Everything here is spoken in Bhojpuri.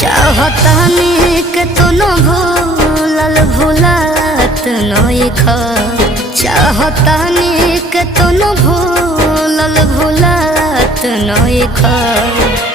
चाहतानी के तो न भूलल भूलत नहीं खा। चाहतानी के तो न भूलल भूलत नहीं खा।